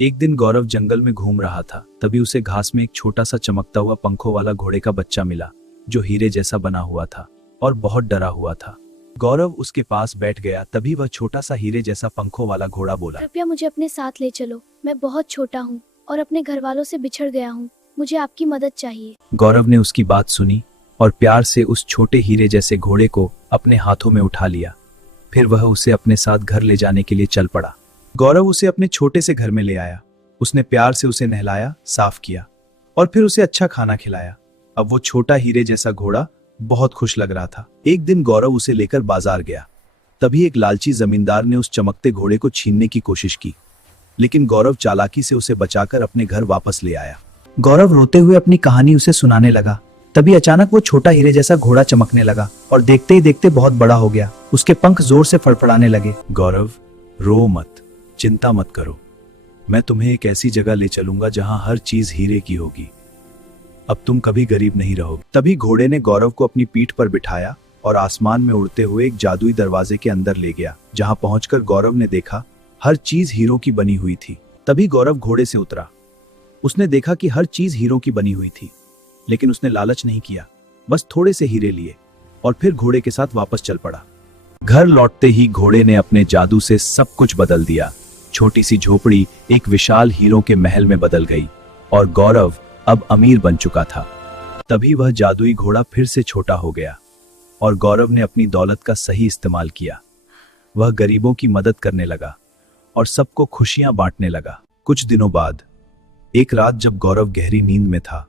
एक दिन गौरव जंगल में घूम रहा था। तभी उसे घास में एक छोटा सा चमकता हुआ पंखों वाला घोड़े का बच्चा मिला, जो हीरे जैसा बना हुआ था और बहुत डरा हुआ था। गौरव उसके पास बैठ गया। तभी वह छोटा सा हीरे जैसा पंखों वाला घोड़ा बोला, कृपया मुझे अपने साथ ले चलो। मैं बहुत छोटा हूँ और अपने घर वालों से बिछड़ गया हूँ। मुझे आपकी मदद चाहिए। गौरव ने उसकी बात सुनी और प्यार से उस छोटे हीरे जैसे घोड़े को अपने हाथों में उठा लिया। फिर वह उसे अपने साथ घर ले जाने के लिए चल पड़ा। गौरव उसे अपने छोटे से घर में ले आया। उसने प्यार से उसे नहलाया, साफ किया और फिर उसे अच्छा खाना खिलाया। अब वो छोटा हीरे जैसा घोड़ा बहुत खुश लग रहा था। एक दिन गौरव उसे लेकर बाजार गया। तभी एक लालची जमींदार ने उस चमकते घोड़े को छीनने की कोशिश की, लेकिन गौरव चालाकी से उसे बचाकर अपने घर वापस ले आया। गौरव रोते हुए अपनी कहानी उसे सुनाने लगा। तभी अचानक वो छोटा हीरे जैसा घोड़ा चमकने लगा और देखते ही देखते बहुत बड़ा हो गया। उसके पंख जोर से फड़फड़ाने लगे। गौरव, रो मत, चिंता मत करो। मैं तुम्हें एक ऐसी जगह ले चलूंगा जहां हर चीज हीरे की होगी। अब तुम कभी गरीब नहीं रहोगे। तभी घोड़े ने गौरव को अपनी पीठ पर बिठाया और आसमान में उड़ते हुए एक जादुई दरवाजे के अंदर ले गया। जहां पहुंचकर गौरव ने देखा हर चीज हीरों की बनी हुई थी। तभी गौरव घोड़े से उतरा। उसने देखा कि हर चीज हीरों की बनी हुई थी, लेकिन उसने लालच नहीं किया। बस थोड़े से हीरे लिए और फिर घोड़े के साथ वापस चल पड़ा। घर लौटते ही घोड़े ने अपने जादू से सब कुछ बदल दिया। छोटी सी झोपड़ी एक विशाल हीरों के महल में बदल गई और गौरव अब अमीर बन चुका था। तभी वह जादुई घोड़ा फिर से छोटा हो गया और गौरव ने अपनी दौलत का सही इस्तेमाल किया। वह गरीबों की मदद करने लगा और सबको खुशियां बांटने लगा। कुछ दिनों बाद एक रात जब गौरव गहरी नींद में था,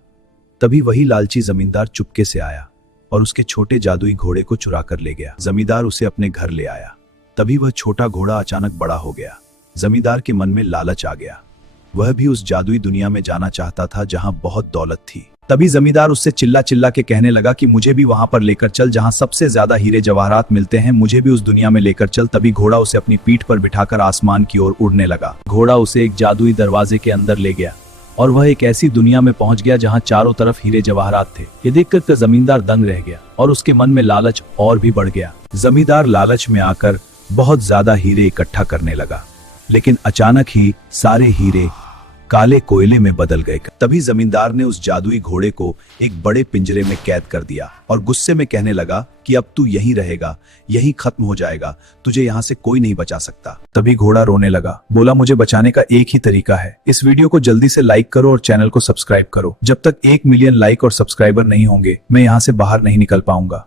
तभी वही लालची जमींदार चुपके से आया और उसके छोटे जादुई घोड़े को चुरा कर ले गया। जमींदार उसे अपने घर ले आया। तभी वह छोटा घोड़ा अचानक बड़ा हो गया। जमींदार के मन में लालच आ गया। वह भी उस जादुई दुनिया में जाना चाहता था जहां बहुत दौलत थी। तभी जमींदार उससे चिल्ला चिल्ला के कहने लगा कि मुझे भी वहां पर लेकर चल जहां सबसे ज्यादा हीरे जवाहरात मिलते हैं। मुझे भी उस दुनिया में लेकर चल। तभी घोड़ा उसे अपनी पीठ पर बिठाकर आसमान की ओर उड़ने लगा। घोड़ा उसे एक जादुई दरवाजे के अंदर ले गया और वह एक ऐसी दुनिया में पहुंच गया जहां चारों तरफ हीरे जवाहरात थे। ये देखकर जमींदार दंग रह गया और उसके मन में लालच और भी बढ़ गया। जमींदार लालच में आकर बहुत ज्यादा हीरे इकट्ठा करने लगा, लेकिन अचानक ही सारे हीरे काले कोयले में बदल गए। तभी जमींदार ने उस जादुई घोड़े को एक बड़े पिंजरे में कैद कर दिया और गुस्से में कहने लगा कि अब तू यहीं रहेगा, यहीं खत्म हो जाएगा, तुझे यहाँ से कोई नहीं बचा सकता। तभी घोड़ा रोने लगा, बोला मुझे बचाने का एक ही तरीका है। इस वीडियो को जल्दी से लाइक करो और चैनल को सब्सक्राइब करो। जब तक 1 मिलियन लाइक और सब्सक्राइबर नहीं होंगे, मैं यहाँ से बाहर नहीं निकल पाऊंगा।